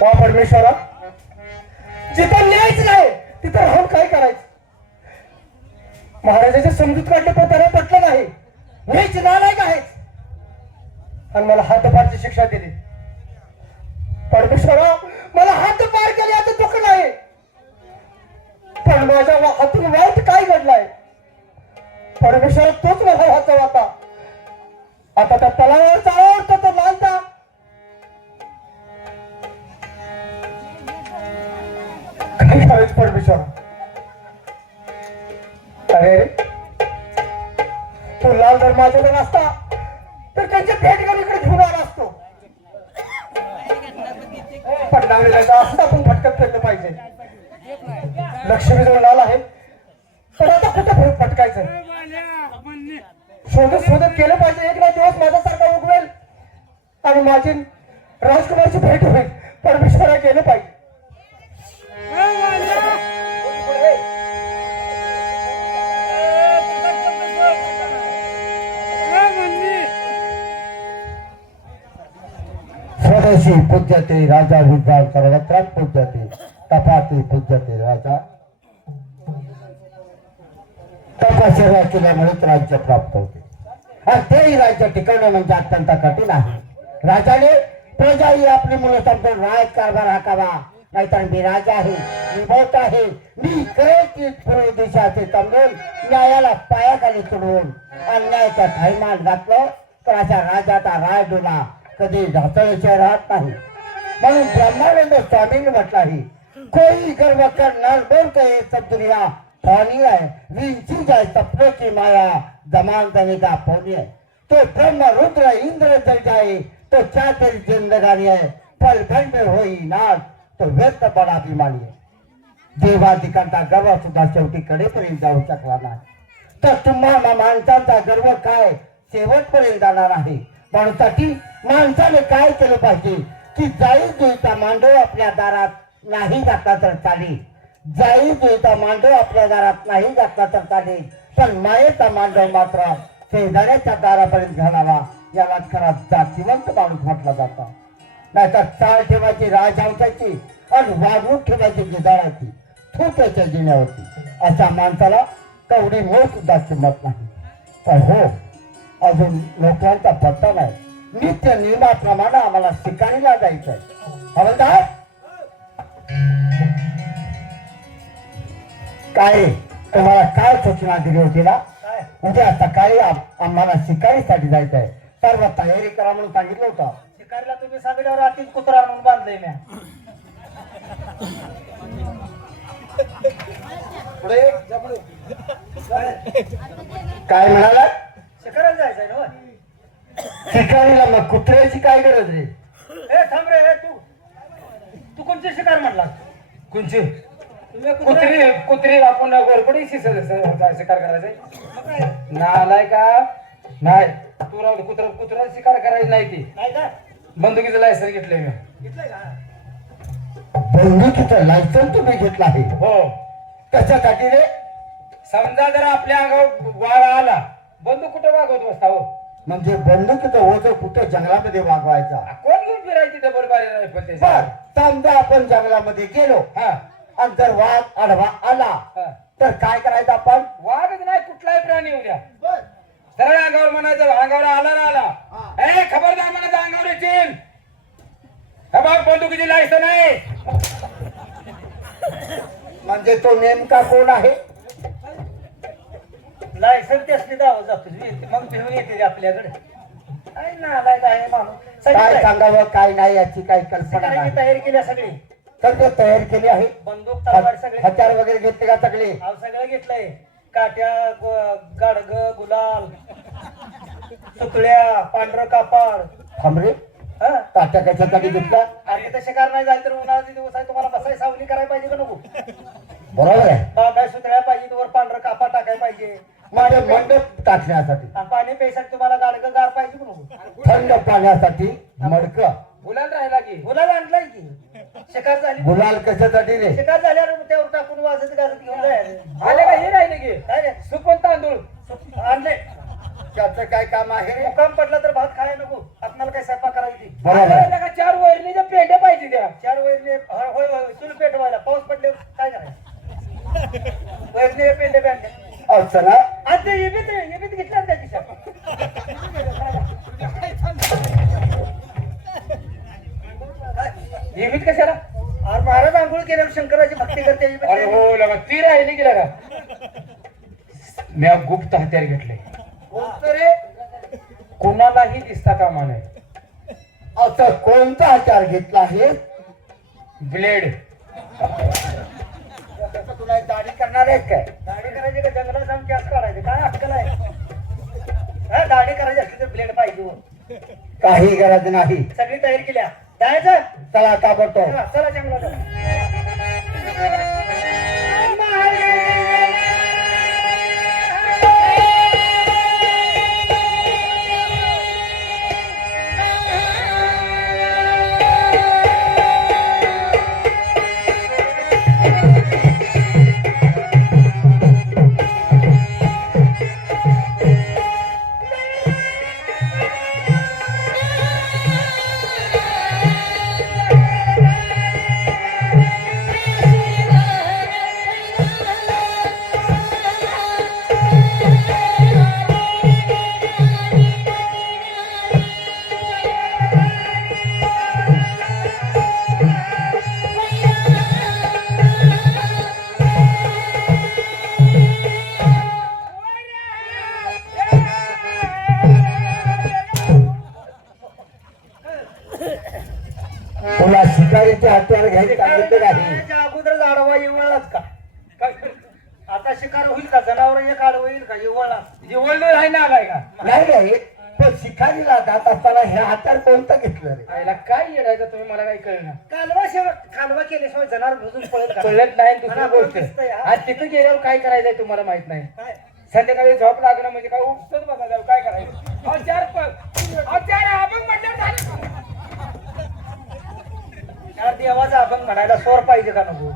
वा परमेश्वरा. जिथं न्यायच नाही तिथं राहून काय करायचं? महाराजाचे समजूत काढले पण त्याला पटलं नाही. मीच नालायक आहेच आणि मला हातपारची शिक्षा दिली. परमेश्वरा मला हात पार केले आता दुःख नाही. पण माझ्या वा- हातून वाईट काय घडलाय? परमेश्वर तोच मला वाचव आता. आता त्या तलावावर आवडतो तो लालता परमेश्वर अरे रे लाल जर माझ्याकडे नसता तर त्यांच्या भेट घेऊन इकडे घेऊन आला असतो. पण डावीला असं आपण फटकत फिरलं पाहिजे. लक्ष्मी जवळ लाल आहे पण आता कुठं फटकायचं? शोधत शोधत केलं पाहिजे. एक ना दिवस माझ्यासारखा उगवेल. आणि माझी राजकुमारची भेट होईल. परमेश्वरा केलं पाहिजे. स्वदेशी पूज्यते राजा विद्वान सर्वत्र पूज्यते. तपाती पूज्यते राजा. तपश्चर्या केल्यामुळेच राज्य प्राप्त होते. आणि तेही राज्य टिकवणं म्हणजे अत्यंत कठीण आहे. राजाने प्रजा ही आपली मुलं समजून राज कारभार हाकावा नाहीतर मी राजा आहे मी मोठा आहे मी करेल पूर्व दिशाचे समजून न्यायाला पायाखाली चढवून अन्यायाच्या थैमान घातलं तर अशा राजाचा राय डोला कधी ढासळीचे राहत नाही. म्हणून ब्रह्मानंद स्वामींनी म्हटलं आहे कोई गर्व कर नर बोल के सब दुनिया फानी है विंची जाए सपने की माया जमान देने का फोनी तो ब्रह्म रुद्र इंद्र चल जाए तो क्या तेरी जिंदगानी है पल भर में होई नाश तो व्यर्थ बड़ा अभिमानी है। देवाधिकांचा गर्व सुद्धा शेवटी कडेपर्यंत जाऊ हो शकला नाही तर तुम्हाला माणसांचा गर्व काय? शेवटपर्यंत जाणार आहे म्हणूनसाठी माणसाने काय केलं पाहिजे? की जाई जुईचा मांडव आपल्या दारात नाही घातला तर चालेल। जाई जुईचा मांडव आपल्या दारात नाही घातला तर चालेल। पण मायेचा मांडव मात्र शेजाऱ्याच्या दारापर्यंत घालावा. याला खरा जातीवंत माणूस म्हटला जातो. नाहीतर चाळ ठेवायची राजवंशाची आणि वागणूक ठेवायची गिदाराची थोट्याच्या जिण्यावरती. अशा माणसाला कवडी मोळ सुद्धा किंमत नाही. पण हो अजून लोकांचा पत्ता नाही. नित्य नियमाप्रमाणे आम्हाला शिकाणीला जायचं आहे हवलदार? काय? तुम्हाला काय सूचना दिली होती ना? उद्या सकाळी आम- आम्हाला शिकारीसाठी जायचं आहे सर्व तयारी करा म्हणून सांगितलं होतं. शिकारीला तुम्ही सांगितल्यावर आधीच कुत्रा आणून बांधलंय म्या. पुढे. काय म्हणाला शिकारायला जायचंय ना? शिकारीला मग कुत्र्याची काय गरज रे? ए थांब रे तू. तू कोणची शिकार म्हणला कोणची? कुत्रा- कुत्री कुत्री आपण गोरपडी शिकार करायचंय? नालाय का? नाही. तू राहू कुत्रा कुत्रा शिकार करायची नाही ती. नाही का? बंदुकीचं लायसन घेतलंय मी. घेतलंय का? बंदुकीचं लायसन तुम्ही घेतलं आहे. हो. कशासाठी रे? समजा जर आपल्या अंगावर वाघ आला बंदूक कुठं वागवत बसता हो? म्हणजे बंदुकीचं ओझं कुठं जंगलामध्ये वागवायचा? कोण घेऊन फिरायची डबल बारी रायफल समजा आपण जंगलामध्ये गेलो. हा. आणि जर वाघ आडवा आला. तर काय करायचं आपण? वाघच नाही कुठलाही प्राणी उद्या. सरळ अंगावर म्हणायचं अंगावर आला ना आला. ए खबरदार म्हणायचं अंगावर येतील हे बघ बंदुकीची लायसन आहे म्हणजे तो नेमका कोण आहे? लायसन त्यासनी दावा जातो मग येते आपल्याकडे. काय ना काय माणूस. काय सगळी सांगावं काय नाही याची काही कल्पना नाही. तयारी केली आहे सगळी. सगळे तयारी केली आहे. बंदूक तलवार सगळे हत्यार वगैरे घेतले का सगळे? सगळं घेतलंय. काट्या गाडग गुलाल सुकड्या पांढरं कापड. थांबरे हा? ताट्या कशासाठी घेतला आणि तसे कार नाही जायचं तर उन्हाळ्याचे दिवस आहे. तुम्हाला बसाय सावली करायला पाहिजे का नको? बरोबर आहे. बांधाय सुतळ्या पाहिजे वर पांढरं कापड टाकायला पाहिजे. माझे मंडप टाकण्यासाठी. पाणी प्यायसाठी तुम्हाला गाडग गार पाहिजे का नको? थंड पाण्यासाठी मडक. गुलाल राहिला की? गुलाल आणलाय की. शिकार झाली. गुलाल कशासाठी रे? शिकार झाल्यावर त्यावर टाकून वाजत गाजत घेऊन जायचं आले का हे राहिले की? काय रे? सुपन तांदूळ. आणले. त्याचं काय काम आहे मुकाम पडला तर भात खायला नको. आपण बरोबर आहे. आता का हत्यार घेतले. कोणालाही दिसता कामा नये. आता कोणता आचार घेतला आहे? ब्लेड. तुला दाढी करणार आहेत काय? दाढी करायची का? जंगलात जाऊन गॅस काढायचे. काय अक्कल आहे? हा, दाढी करायची असली तर ब्लेड पाहिजे हो. काही गरज नाही. सगळी तयारी केल्या. जायचं? चला ताबडतोब. चला चला कोणतं घेतलं रे? आईला काय येडायचं तुम्ही मला काही कळलं कालवा शेवट कालवा केल्याशिवाय जनावर भुजून पळेल का कळत नाही दुसरी गोष्ट. दिसतंय, हा. आज तिथं गेल्यावर काय करायचंय तुम्हाला माहीत नाही. काय? संध्याकाळी झोप लागणं म्हणजे काय उपसत बसायला काय करायचं. अहो, चार पग अहो, चार अभंग म्हटलं झालं. चार देवाचा अभंग म्हणायला स्वर पाहिजे का नको?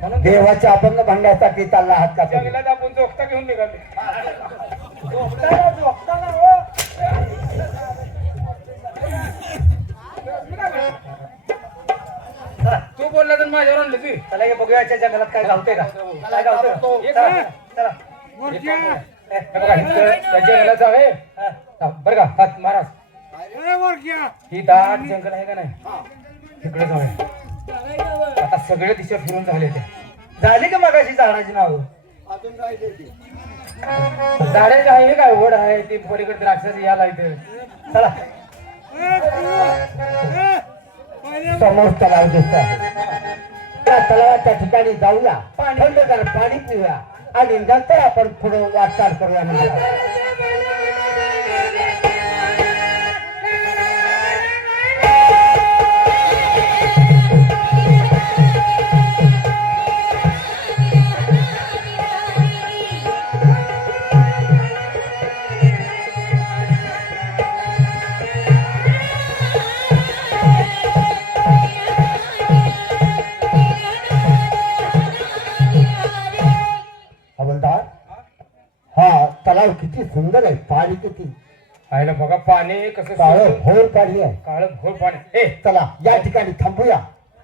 म्हणून देवाचे अभंग भांडण्यासाठी चालला हात का तुम्ही? जंगलात आपण जोखता घेऊन निघालो. झोपताना झोपताना हो. बोलला तर माझ्यावर आणलं तू. चला हे बघूया याच्या जंगलात काय गावते का. काय गावते चला. चला हे बघा, इथं त्या जंगलात आहे हा. बरं का हात महाराज ही दाट जंगल आहे का नाही? तिकडे जाऊया. आता सगळे दिशा फिरून झाले ते. झाली का मगाशी झाडाची नाव? झाडे आहे काय? ओढ आहे ते पलीकडे द्राक्षाची याला इथे. चला. समोर तलाव दिसतो आहे. त्या तलावाच्या ठिकाणी जाऊया. थंडगार पाणी पिऊया. आणि नंतर आपण पुढे वाटचाल करूया पाणी कसं काळं. भोर पाणी आहे. काळं भोर पाणी. ए चला या ठिकाणी थांबूया.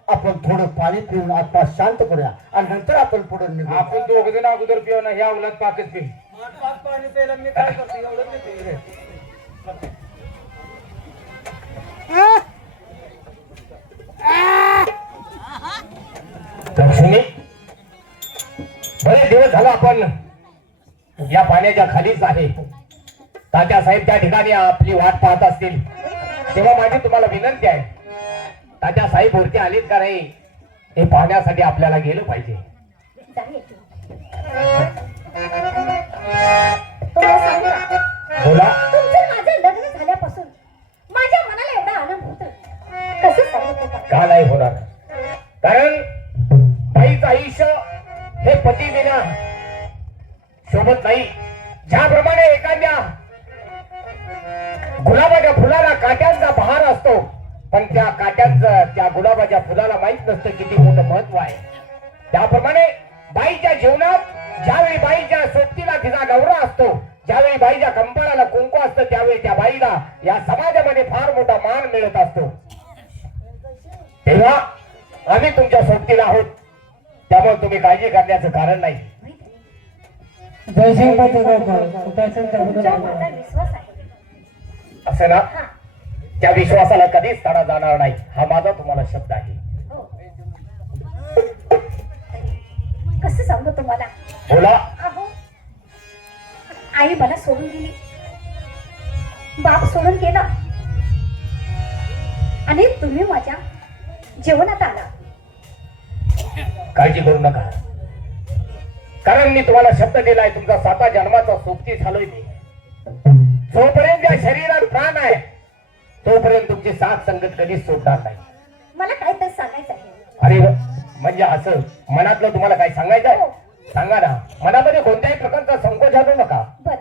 आपण थोडं पाणी पिऊन आत्मा शांत करूया आणि नंतर आपण पुढे निघू आपण दोघ जण अगोदर पिऊ ना ह्या उलात पाकच पिऊ. पाणी प्यायला मी काय करतो? एवढं. लक्ष्मी बरेच दिवस झाला आपण. या पाण्याच्या खालीच आहे. तात्या साहेब त्या ठिकाणी आपली वाट पाहत असतील. तेव्हा माझी तुम्हाला विनंती आहे. तात्या साहेब वरती आलीत का नाही हे पाहण्यासाठी आपल्याला गेलं पाहिजे. तुम्हाला सांगू का? बोला. तुमचं माझं लग्न झाल्यापासून माझ्या मनाला एवढा आनंद होतो कसं सांगू तुला का नाही होणार? कारण बाईचं आयुष्य हे पती विना सोबत नाही. ज्याप्रमाणे एखाद्या गुलाबाच्या फुलाला काट्यांचा बहार असतो. पण त्या काट्यांचं त्या गुलाबाच्या फुलाला माहीत नसतं किती मोठं महत्त्व आहे. त्याप्रमाणे बाईच्या जीवनात ज्यावेळी बाईच्या सोबतीला तिचा नवरा असतो ज्यावेळी बाईच्या कंपाळाला कुंकू असतं त्यावेळी त्या बाईला या समाजामध्ये फार मोठा मान मिळत असतो. तेव्हा आम्ही तुमच्या सोबतीला आहोत. त्यामुळे तुम्ही काळजी करण्याचं कारण नाही. जय श्रीपती गोपाळ कुठं असेल तर तुमच्या माझा विश्वास आहे. असं ना? त्या विश्वासाला कधीच तडा जाणार नाही. हा माझा तुम्हाला शब्द आहे. हो. कसं सांगू तुम्हाला? बोला. अहो आई मला सोडून गेली. बाप सोडून गेला. आणि तुम्ही माझ्या जेवणात आला. काळजी करू नका. कारण मी तुम्हाला शब्द दिलाय तुमचा साता जन्माचा सोबती झालोय मी. जोपर्यंत या शरीरात प्राण आहे तोपर्यंत तुमची साथ संगत कधीच सोडणार नाही. मला काहीतरी सांगायचं आहे. अरे म्हणजे असं मनातलं तुम्हाला काही सांगायचं आहे? सांगा ना. मनामध्ये कोणत्याही प्रकारचा संकोच आणू नका. बर.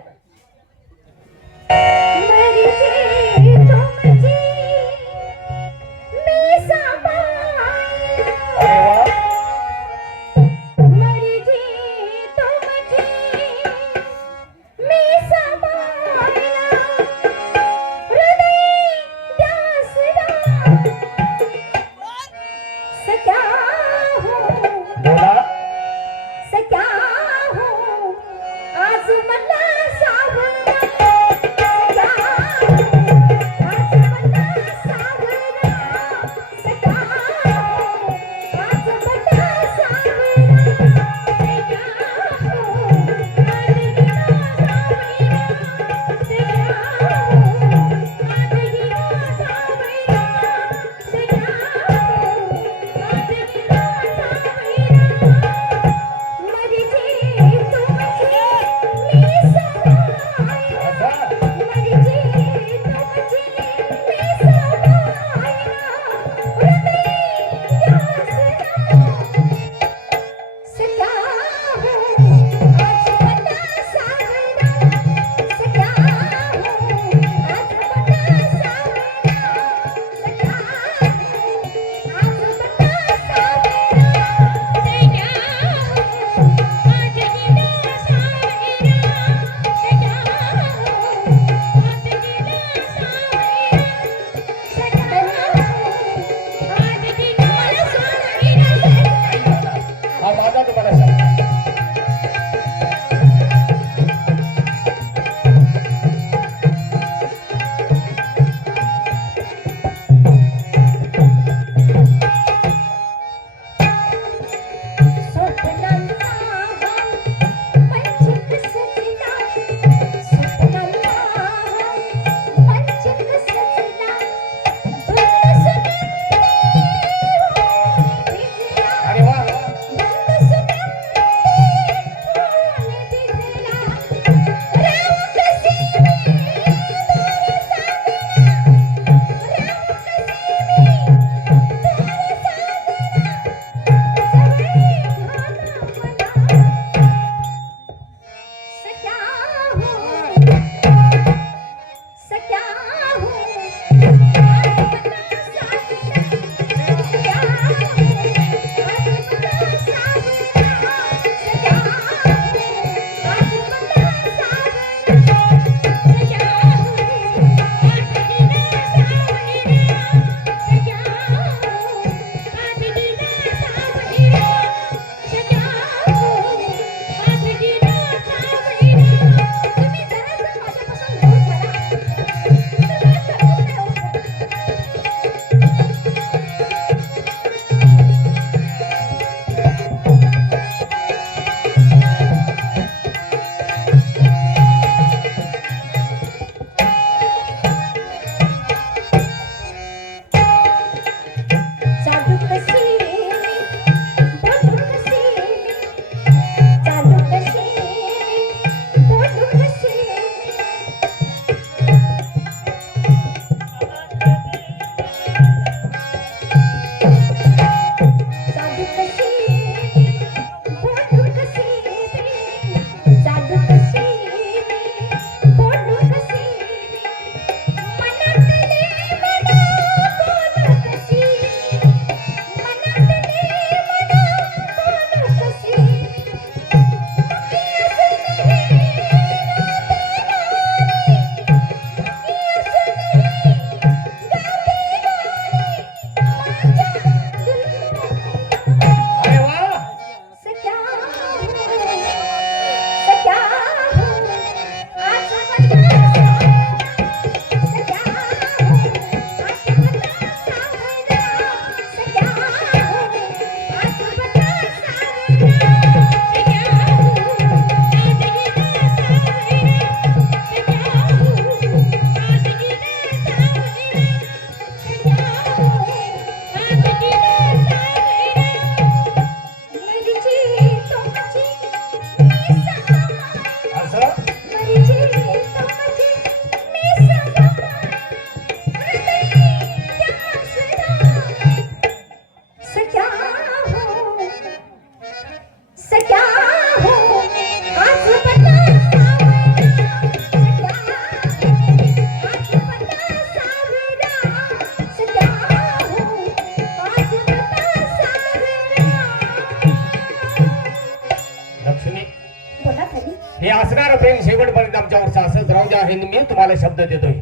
असणारं प्रेम शेवटपर्यंत आमच्यावरचं असंच राहू द्या हे मी तुम्हाला शब्द देतोय.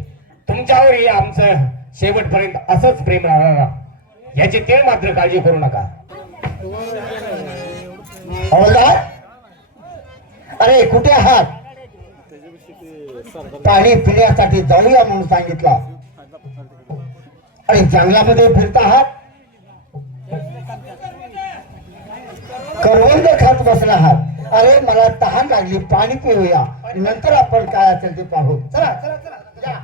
तुमच्यावर हे आमचं शेवटपर्यंत असंच प्रेम राहणार. याची ते मात्र काळजी करू नका. हवालदार? अरे कुठे आहात? पाणी पिण्यासाठी जाऊया म्हणून सांगितलं. आणि जंगलामध्ये फिरत आहात? करवंद खात बसला आहात. अरे मला तहान लागली पाणी पिऊया. नंतर आपण काय असेल ते पाहू. चला चला चला या.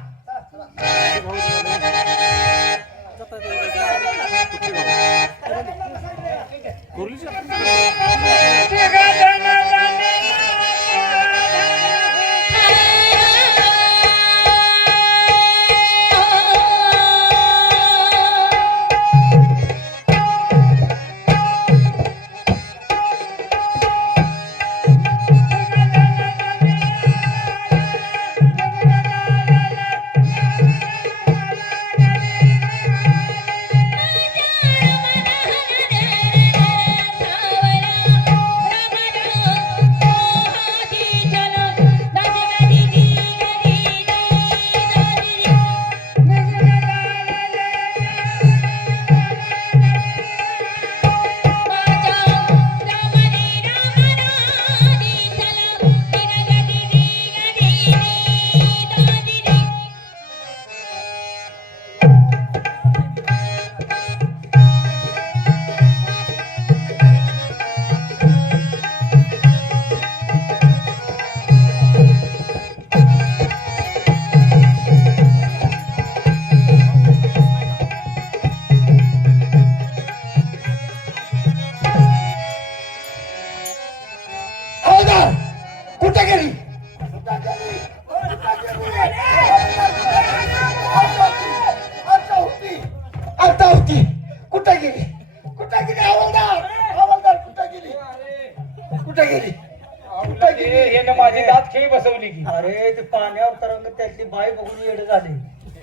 बाई बघून येड झाली.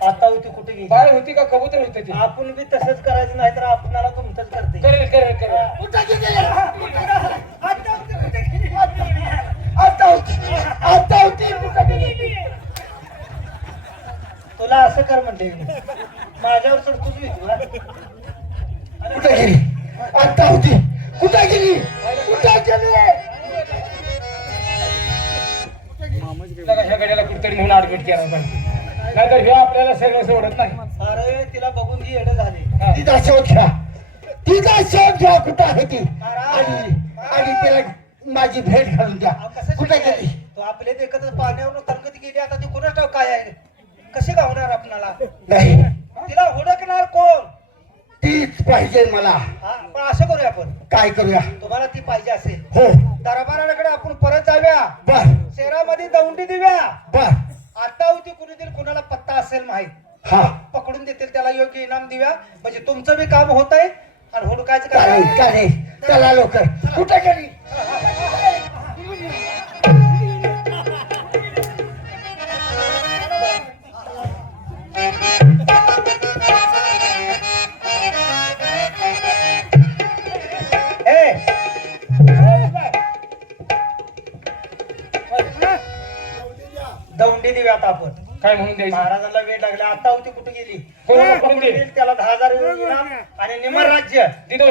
आता होती कुठे गेली? बाय होती का? कबूतर होते ते. आपण बी तसंच करायचं नाही तर आपणाला लगा ह्या गड्याला कुठतरी म्हणून ऍडमिट केला पाहिजे नाहीतर हे आपल्याला सगळं सोडत नाही. अरे तिला बघून जी येड झाली. तिचा शोध घ्या. तिचा शोध घ्या कुठं आहे ती. आणि आणि तिला माझी भेट घालून द्या. कसं कुठे गेली? तो आपले देखत पाण्यावर तरंगत गेली आता ती कुणाच काय आहे? कशी गावणार आपणाला? नाही. तिला हुडकणार कोण? तीच पाहिजे मला. हा, पण असं करूया आपण. काय करूया? तुम्हाला ती पाहिजे असेल. हो. दरबाराकडे आपण परत जाऊया. बर. शहरामध्ये दौंडी देऊया. बर. आता होती कुणी कुणाला पत्ता असेल माहीत. हा. पकडून देतील त्याला योग्य इनाम देऊया. म्हणजे तुमचं बी काम होत आहे आणि हुडकायचं चालेल काय चालेल चला लवकर कुठे गेली? काय म्हणून द्यायचं? महाराजांना वेळ लागला. आता होती कुठे गेली? पकडून देईल, त्याला दहा हजार इनाम आणि निमर राज्य. तिथं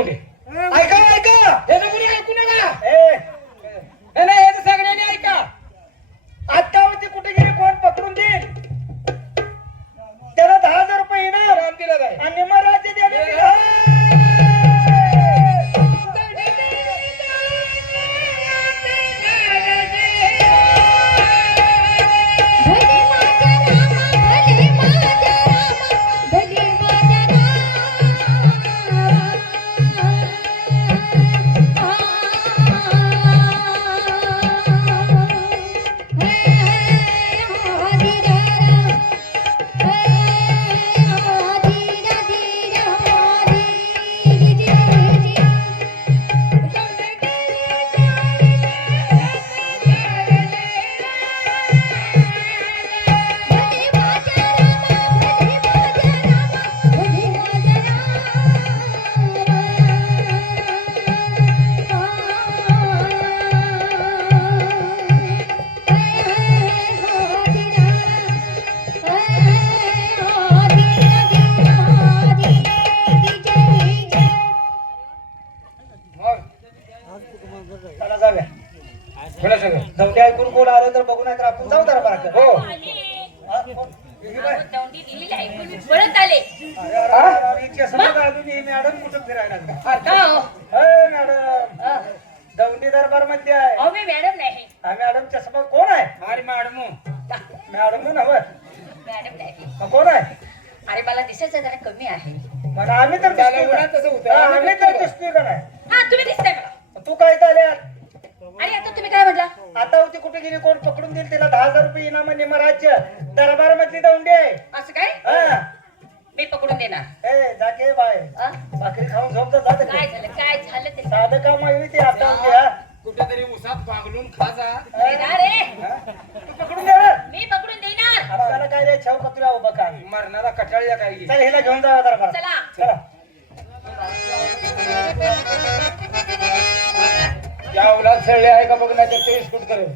अरे मला दिसायचं जरा कमी आहे. आम्ही तर त्याला दिसतोय उन्हात तसं होतं. का? आम्ही तर दिसतोय का नाही हा तुम्ही दिसताय मला तू काय चाले आणि आता तुम्ही काय म्हटला? आता होती कुठे गेली? कोण पकडून देईल तिला? दहा हजार रुपये इनाम निम राज्य. दरबार मधली दौंडी आहे. असं काय? हा. मी पकडून देणार. ए जाके बाय हा? भाकरी खाऊन झोप जा जा काय झालं? काय झालं ते? साधं काम आहे ते आता. कुठेतरी उसात भांगलून खा जा. देणार रे तू पकडून दे रे. मी पकडून देणार. आपल्याला काय रे छाव उभा का मरणाला कटाळल्या काय चल हिला घेऊन चला. चला. या उलात सळले आहे का बघ नाही तर ते विस्कुट करेल.